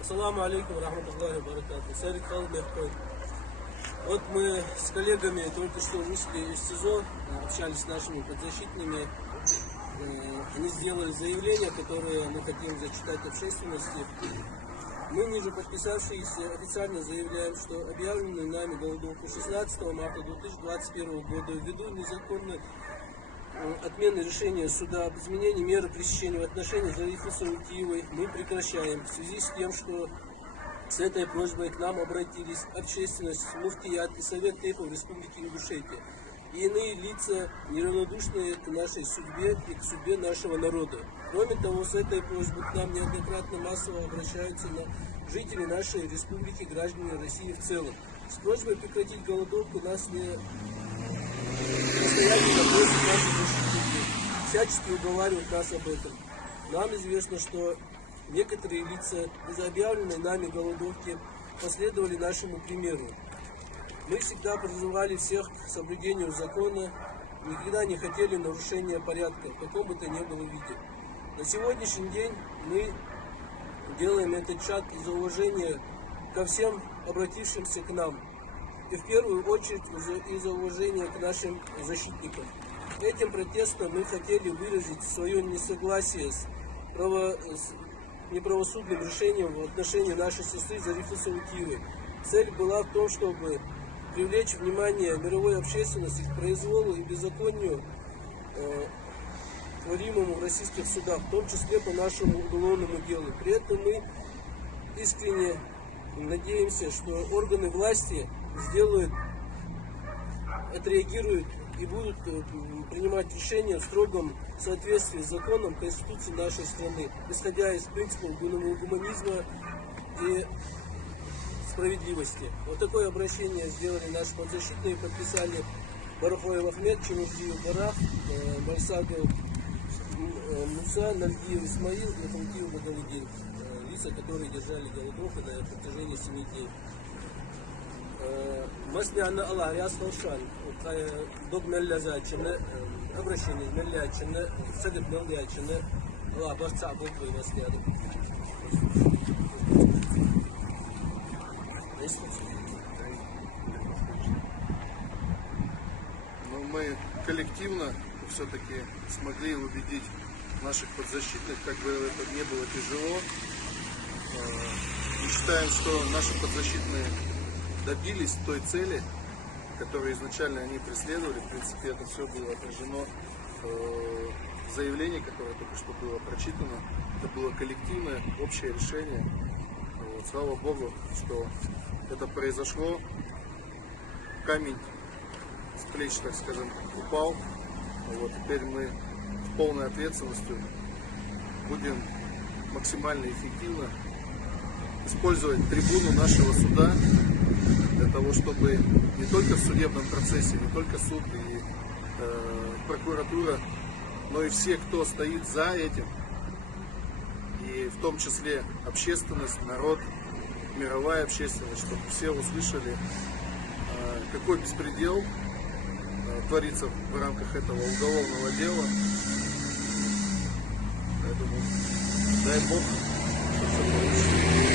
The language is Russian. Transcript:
Ассаламу алейкум, рахматуллахи баракату. Сарик Халбехкой. Вот мы с коллегами только что вышли из СИЗО, общались с нашими подзащитными. Они сделали заявление, которое мы хотим зачитать общественности. Мы, ниже подписавшиеся, официально заявляем, что объявленную нами голодовку 16 марта 2021 года ввиду незаконной отмены решения суда об изменении меры пресечения в отношении Зарифы Саутиевой мы прекращаем. В связи с тем, что с этой просьбой к нам обратились общественность, муфтият и Совет Тейпов Республики Ингушетия и иные лица, неравнодушные к нашей судьбе и к судьбе нашего народа. Кроме того, с этой просьбой к нам неоднократно массово обращаются жители нашей республики, граждане России в целом. С просьбой прекратить голодовку нас настоятельно просят наши защитники, всячески уговаривают нас об этом. Нам известно, что некоторые лица из объявленной нами голодовки последовали нашему примеру. Мы всегда призывали всех к соблюдению закона, никогда не хотели нарушения порядка, в каком бы то ни было виде. На сегодняшний день мы делаем этот шаг из-за уважения ко всем обратившимся к нам. И в первую очередь из-за уважения к нашим защитникам. Этим протестом мы хотели выразить свое несогласие с неправосудным решением в отношении нашей сестры Зарифы Саутиевой. Цель была в том, чтобы привлечь внимание мировой общественности к произволу и беззаконию, творимому в российских судах, в том числе по нашему уголовному делу. При этом мы искренне надеемся, что органы власти отреагируют и будут принимать решения в строгом соответствии с законом, Конституцией нашей страны, исходя из принципов гуманизма и справедливости. Вот такое обращение сделали наши подзащитные, подписали Барахоев Ахмед, Чемудиев Барах, Мальсагов Муса, Нальгиев Исмаил и Халтиев Бадалыгин, лица, которые держали голодовку на протяжении 7 дней. Масмианна Аллах, я слушал, док меллязачины, обращение меллячины, садып меллячины, Аллах барца буквы масмиану. Но мы коллективно все-таки смогли убедить наших подзащитных, как бы это не было тяжело. И считаем, что наши подзащитные добились той цели, которую изначально они преследовали. В принципе, это все было отражено в заявлении, которое только что было прочитано. Это было коллективное, общее решение. Вот, слава Богу, что это произошло. Камень с плеч, так скажем, упал. Вот, теперь мы с полной ответственностью будем максимально эффективно использовать трибуну нашего суда для того, чтобы не только в судебном процессе, не только суд и прокуратура, но и все, кто стоит за этим, и в том числе общественность, народ, мировая общественность, чтобы все услышали, какой беспредел творится в рамках этого уголовного дела. Поэтому дай Бог, чтобы все получилось.